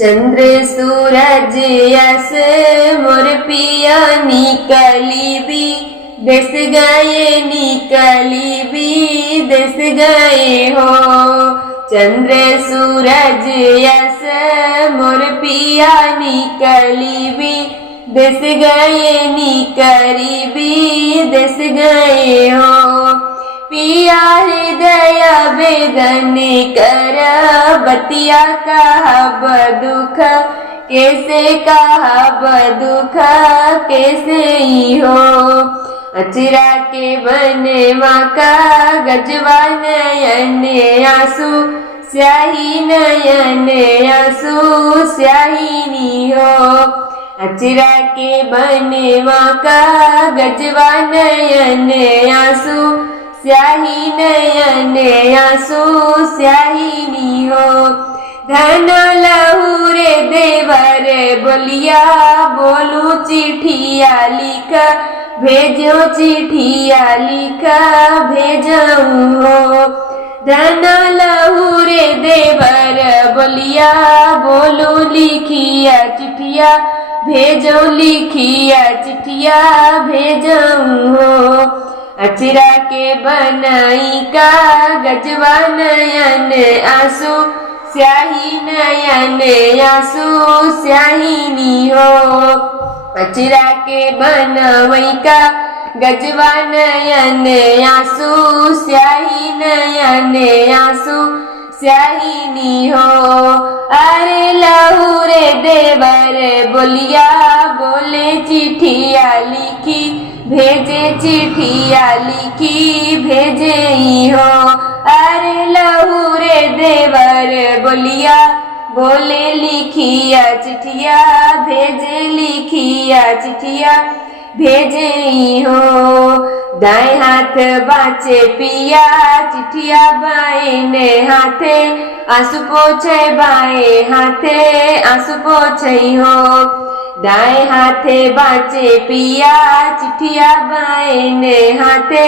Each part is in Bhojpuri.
चंद्र सूरज यस मोर पिया निकली भी देश गए, निकली भी देश गए हो। चंद्र सूरज यस मोर पिया निकली भी देश गए, निकली भी देश गए हो। पिया हृदय वेदन कर बतिया कहब दुख, कैसे कहब दुख कैसे हो। अचरा के बनवा का गजवा नयन आंसू, स्याही नयन आंसू स्याही हो। अचरा के बनवा का गजवा नयन आंसू, स्याही नयन आंसू स्याही हो। धन लहुरे देवर बोलिया बोलू चिठिया लिख, भेजो चिठिया लिख भेजऊँ हो। धन लहुरे देवर बोलिया बोलू लिखिया चिठिया, भेजो लिखिया चिठिया भेजऊँ हो। अचरा के बनाई का गजवा नयन आंसू, स्याही नयन आंसू स्याही हो। अचरा के बनवई का गजवा नयन आंसू, स्याही नयन आंसू स्याही हो। अरे लहुरे देवर बोलिया बोले चिठिया लिखी, भेजे चिठिया लिखी भेजे हो। अरे लहुरे देवर बोलिया बोले लिखिया चिठिया, भेजे लिखिया चिठिया भेजे हो। दाएं हाथ बाचे पिया चिठिया, बाएं हाथे आंसू पोछे, बाएं हाथे आंसू पोछे हो। दाएं हाथे बाचे पिया चिठिया, बाएं हाथे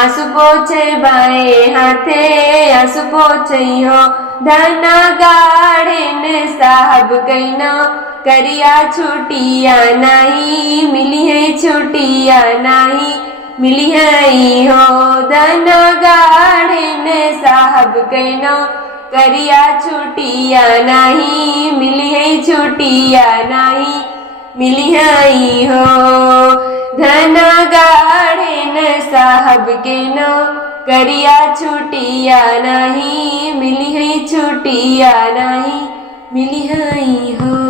आंसू पोछे, बाएं हाथे आंसू पोछे हो। धना गाड़न साहब कैनो करिया छुटिया नहीं, मिली है छुटिया नहीं मिली है हो। धना गाड़न साहब कैनो करिया छुटिया नहीं, मिली है छुटिया नहीं मिली है हो। धना गाड़न साहब के नो करिया छुटिया नहीं, मिली है छुटिया नहीं मिली है हो।